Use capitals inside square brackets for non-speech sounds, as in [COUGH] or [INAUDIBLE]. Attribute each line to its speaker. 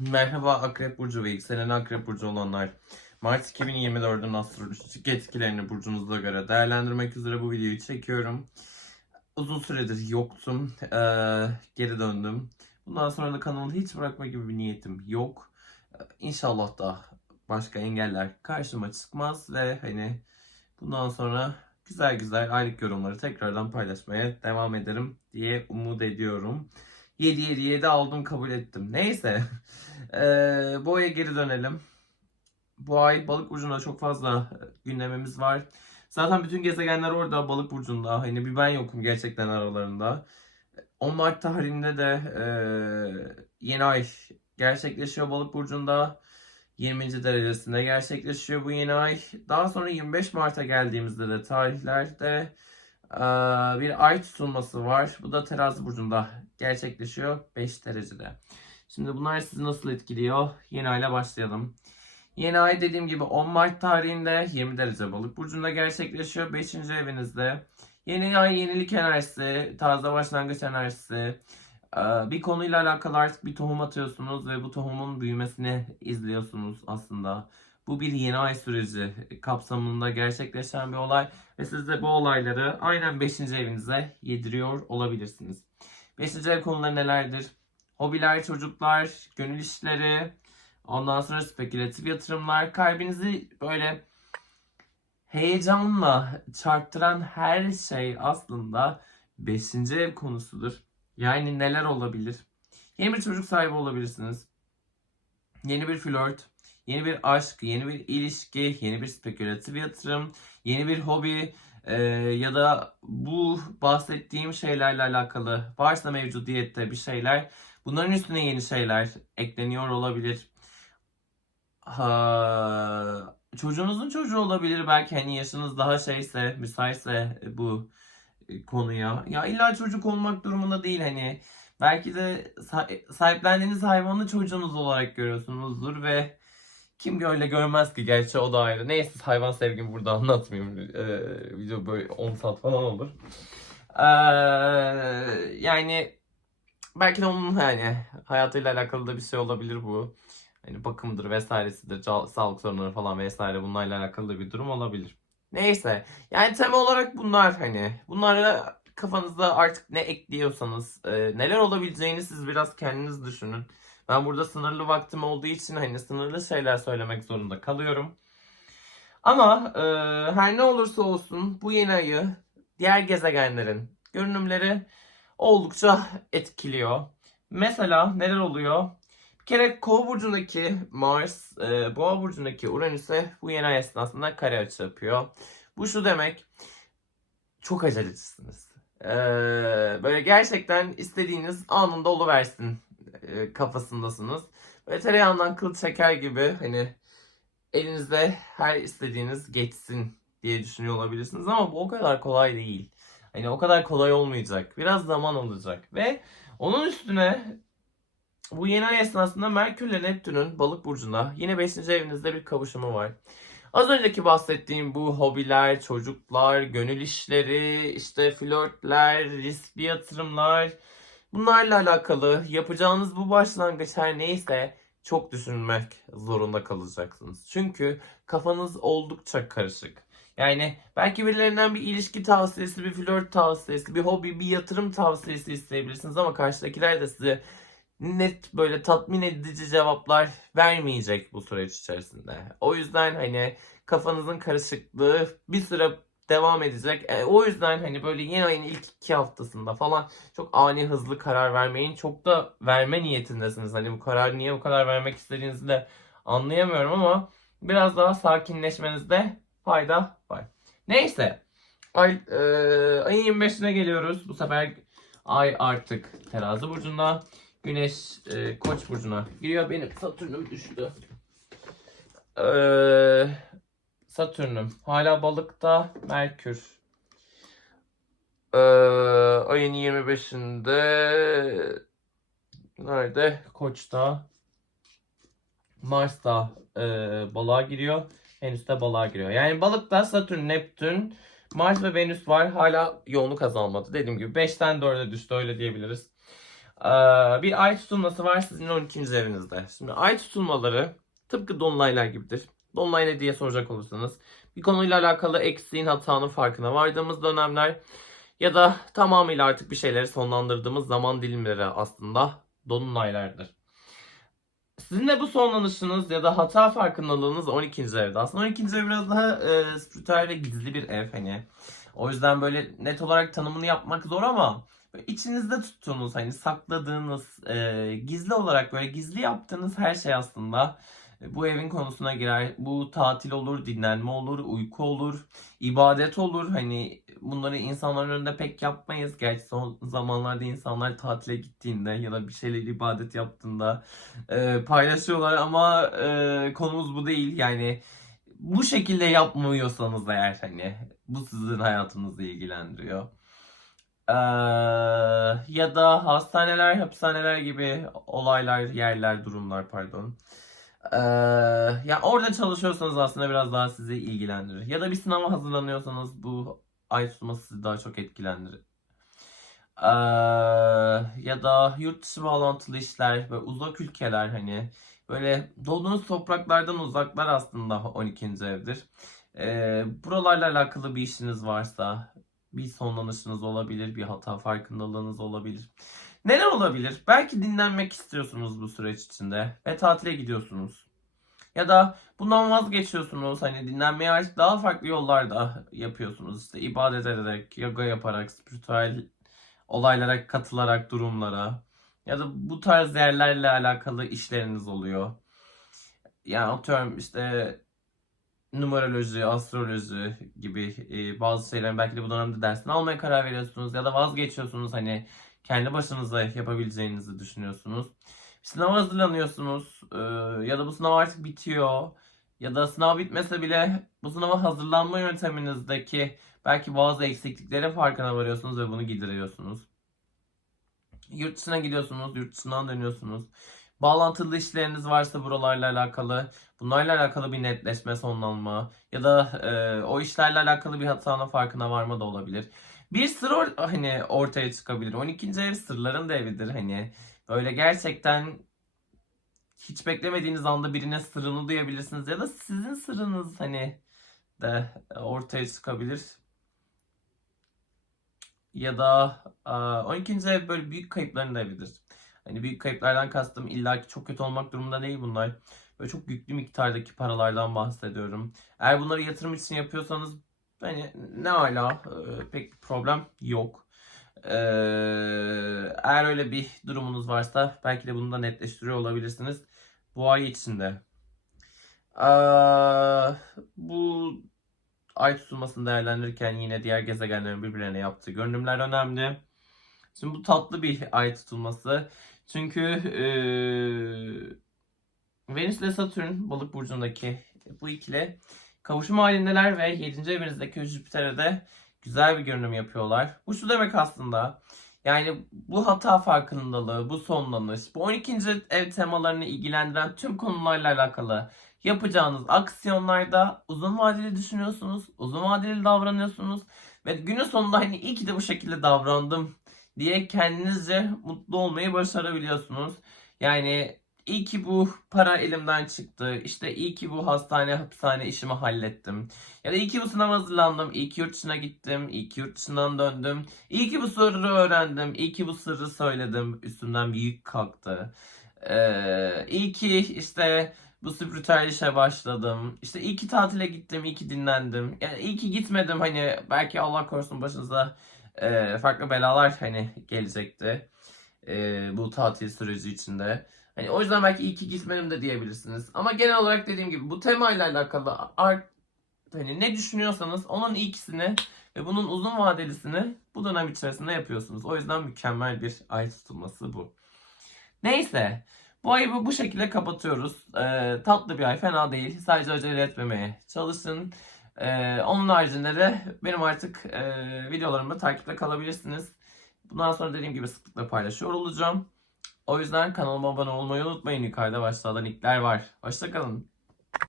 Speaker 1: Merhaba Akrep Burcu ve yükselen Akrep Burcu olanlar. Mart 2024'ün astrolojik etkilerini burcunuza göre değerlendirmek üzere bu videoyu çekiyorum. Uzun süredir yoktum. Ee, geri döndüm. Bundan sonra da kanalı hiç bırakma gibi bir niyetim yok. Ee, İnşallah da başka engeller karşıma çıkmaz ve hani bundan sonra güzel güzel aylık yorumları tekrardan paylaşmaya devam ederim diye umut ediyorum. 7 7 7 aldım kabul ettim. Neyse. [LAUGHS] Ee, bu aya geri dönelim. Bu ay balık burcunda çok fazla gündemimiz var. Zaten bütün gezegenler orada balık burcunda. Hani bir ben yokum gerçekten aralarında. 10 Mart tarihinde de e, yeni ay gerçekleşiyor balık burcunda. 20. derecesinde gerçekleşiyor bu yeni ay. Daha sonra 25 Mart'a geldiğimizde de tarihlerde e, bir ay tutulması var. Bu da terazi burcunda gerçekleşiyor 5 derecede. Şimdi bunlar sizi nasıl etkiliyor? Yeni ayla başlayalım. Yeni ay dediğim gibi 10 Mart tarihinde 20 derece balık burcunda gerçekleşiyor. 5. evinizde. Yeni ay yenilik enerjisi, taze başlangıç enerjisi. Ee, Bir konuyla alakalı artık bir tohum atıyorsunuz ve bu tohumun büyümesini izliyorsunuz aslında. Bu bir yeni ay süreci kapsamında gerçekleşen bir olay ve siz de bu olayları aynen 5. evinize yediriyor olabilirsiniz. 5. ev konuları nelerdir? Hobiler, çocuklar, gönül işleri, ondan sonra spekülatif yatırımlar, kalbinizi böyle heyecanla çarptıran her şey aslında 5. ev konusudur. Yani neler olabilir? Yeni bir çocuk sahibi olabilirsiniz. Yeni bir flört, yeni bir aşk, yeni bir ilişki, yeni bir spekülatif yatırım, yeni bir hobi e, ya da bu bahsettiğim şeylerle alakalı varsa mevcudiyette bir şeyler Bunların üstüne yeni şeyler ekleniyor olabilir. Ha, çocuğunuzun çocuğu olabilir belki hani yaşınız daha şeyse, müsaitse bu konuya. Ya illa çocuk olmak durumunda değil hani. Belki de sa- sahiplendiğiniz hayvanı çocuğunuz olarak görüyorsunuzdur ve kim öyle görmez ki gerçi o da ayrı. Neyse hayvan sevgimi burada anlatmayayım. Ee, video böyle 10 saat falan olur. Ee, yani Belki de onun hani hayatıyla alakalı da bir şey olabilir bu. Hani bakımdır vesairesidir, sağlık sorunları falan vesaire bunlarla alakalı da bir durum olabilir. Neyse. Yani tema olarak bunlar hani. Bunlara kafanızda artık ne ekliyorsanız, e, neler olabileceğini siz biraz kendiniz düşünün. Ben burada sınırlı vaktim olduğu için hani sınırlı şeyler söylemek zorunda kalıyorum. Ama e, her ne olursa olsun bu yeni ayı diğer gezegenlerin görünümleri oldukça etkiliyor. Mesela neler oluyor? Bir kere Kova burcundaki Mars, e, Boğa burcundaki Uranüs'e bu yeni ay esnasında kare açı yapıyor. Bu şu demek, çok acelecisiniz. E, böyle gerçekten istediğiniz anında oluversin e, kafasındasınız. Böyle tereyağından kıl çeker gibi hani elinizde her istediğiniz geçsin diye düşünüyor olabilirsiniz ama bu o kadar kolay değil. Hani o kadar kolay olmayacak. Biraz zaman alacak. Ve onun üstüne bu yeni ay esnasında Merkür ile Neptün'ün balık burcunda yine 5. evinizde bir kavuşumu var. Az önceki bahsettiğim bu hobiler, çocuklar, gönül işleri, işte flörtler, riskli yatırımlar bunlarla alakalı yapacağınız bu başlangıç her neyse çok düşünmek zorunda kalacaksınız. Çünkü kafanız oldukça karışık. Yani belki birilerinden bir ilişki tavsiyesi, bir flört tavsiyesi, bir hobi, bir yatırım tavsiyesi isteyebilirsiniz ama karşıdakiler de size net böyle tatmin edici cevaplar vermeyecek bu süreç içerisinde. O yüzden hani kafanızın karışıklığı bir süre devam edecek. E, o yüzden hani böyle yeni ayın ilk iki haftasında falan çok ani hızlı karar vermeyin. Çok da verme niyetindesiniz. Hani bu kararı niye bu kadar vermek istediğinizi de anlayamıyorum ama biraz daha sakinleşmenizde fayda var. Neyse. Ay, e, ayın 25'ine geliyoruz. Bu sefer ay artık terazi burcunda. Güneş e, koç burcuna giriyor. Benim satürnüm düştü. E, satürnüm hala balıkta. Merkür. E, ayın 25'inde nerede? Koç'ta. Mars'ta e, balığa giriyor. Venüs de balığa giriyor. Yani balıkta Satürn, Neptün, Mars ve Venüs var. Hala yoğunluk azalmadı. Dediğim gibi 5'ten 4'e düştü öyle diyebiliriz. Ee, bir ay tutulması var sizin 12. evinizde. Şimdi ay tutulmaları tıpkı dolunaylar gibidir. Dolunay ne diye soracak olursanız bir konuyla alakalı eksiğin hatanın farkına vardığımız dönemler ya da tamamıyla artık bir şeyleri sonlandırdığımız zaman dilimleri aslında dolunaylardır. Sizin de bu sonlanışınız ya da hata farkındalığınız 12. evde. Aslında 12. ev biraz daha e, spiritüel ve gizli bir ev hani. O yüzden böyle net olarak tanımını yapmak zor ama içinizde tuttuğunuz hani sakladığınız e, gizli olarak böyle gizli yaptığınız her şey aslında bu evin konusuna girer. Bu tatil olur, dinlenme olur, uyku olur, ibadet olur. Hani bunları insanların önünde pek yapmayız. Gerçi son zamanlarda insanlar tatile gittiğinde ya da bir şeyler ibadet yaptığında e, paylaşıyorlar ama e, konumuz bu değil. Yani bu şekilde yapmıyorsanız eğer hani bu sizin hayatınızı ilgilendiriyor. Ee, ya da hastaneler, hapishaneler gibi olaylar, yerler, durumlar pardon. Ee, ya orada çalışıyorsanız aslında biraz daha sizi ilgilendirir. Ya da bir sınava hazırlanıyorsanız bu ay tutması sizi daha çok etkilendirir. Ee, ya da yurt dışı bağlantılı işler ve uzak ülkeler hani böyle doğduğunuz topraklardan uzaklar aslında 12. evdir. Ee, buralarla alakalı bir işiniz varsa bir sonlanışınız olabilir, bir hata farkındalığınız olabilir. Neler olabilir? Belki dinlenmek istiyorsunuz bu süreç içinde ve tatile gidiyorsunuz. Ya da bundan vazgeçiyorsunuz. Hani dinlenmeyi artık daha farklı yollarda yapıyorsunuz. İşte ibadet ederek, yoga yaparak, spiritüel olaylara katılarak durumlara. Ya da bu tarz yerlerle alakalı işleriniz oluyor. Yani atıyorum işte numeroloji, astroloji gibi e, bazı şeylerin belki de bu dönemde dersini almaya karar veriyorsunuz ya da vazgeçiyorsunuz hani kendi başınıza yapabileceğinizi düşünüyorsunuz. Sınava hazırlanıyorsunuz e, ya da bu sınav artık bitiyor ya da sınav bitmese bile bu sınava hazırlanma yönteminizdeki belki bazı eksikliklere farkına varıyorsunuz ve bunu gideriyorsunuz. Yurt dışına gidiyorsunuz, yurt dışından dönüyorsunuz. Bağlantılı işleriniz varsa buralarla alakalı, bunlarla alakalı bir netleşme, sonlanma ya da e, o işlerle alakalı bir hatanın farkına varma da olabilir. Bir sır or- hani ortaya çıkabilir. 12. ev sırların da evidir hani. Böyle gerçekten hiç beklemediğiniz anda birine sırrını duyabilirsiniz ya da sizin sırrınız hani de ortaya çıkabilir. Ya da e, 12. ev böyle büyük kayıpların da evidir. Hani büyük kayıplardan kastım illaki çok kötü olmak durumunda değil bunlar. Böyle çok yüklü miktardaki paralardan bahsediyorum. Eğer bunları yatırım için yapıyorsanız hani ne ala e, pek problem yok. Ee, eğer öyle bir durumunuz varsa belki de bunu da netleştiriyor olabilirsiniz bu ay içinde. Ee, bu ay tutulmasını değerlendirirken yine diğer gezegenlerin birbirlerine yaptığı görünümler önemli. Şimdi bu tatlı bir ay tutulması. Çünkü eee Venüs ile Satürn balık burcundaki bu ikili kavuşum halindeler ve 7. evinizdeki Jüpiter'e güzel bir görünüm yapıyorlar. Bu şu demek aslında. Yani bu hata farkındalığı, bu sonlanış, bu 12. ev temalarını ilgilendiren tüm konularla alakalı yapacağınız aksiyonlarda uzun vadeli düşünüyorsunuz, uzun vadeli davranıyorsunuz ve günün sonunda hani iyi ki de bu şekilde davrandım diye kendinizce mutlu olmayı başarabiliyorsunuz. Yani iyi ki bu para elimden çıktı. İşte iyi ki bu hastane hapishane işimi hallettim. Ya da iyi ki bu sınava hazırlandım. İyi ki yurt dışına gittim. İyi ki yurt dışından döndüm. İyi ki bu sırrı öğrendim. İyi ki bu sırrı söyledim. Üstümden bir yük kalktı. Ee, iyi ki işte bu spiritüel işe başladım. İşte iyi ki tatile gittim. iyi ki dinlendim. Yani iyi ki gitmedim. Hani belki Allah korusun başınıza e, farklı belalar hani gelecekti. E, bu tatil süreci içinde. Hani o yüzden belki iyi ki gitmedim de diyebilirsiniz. Ama genel olarak dediğim gibi bu temayla alakalı art, hani ne düşünüyorsanız onun ikisini ve bunun uzun vadelisini bu dönem içerisinde yapıyorsunuz. O yüzden mükemmel bir ay tutulması bu. Neyse. Bu ayı bu şekilde kapatıyoruz. Ee, tatlı bir ay fena değil. Sadece acele etmemeye çalışın. Ee, onun haricinde de benim artık e, videolarımda takipte kalabilirsiniz. Bundan sonra dediğim gibi sıklıkla paylaşıyor olacağım. O yüzden kanalıma abone olmayı unutmayın. Yukarıda başlarda linkler var. Hoşçakalın.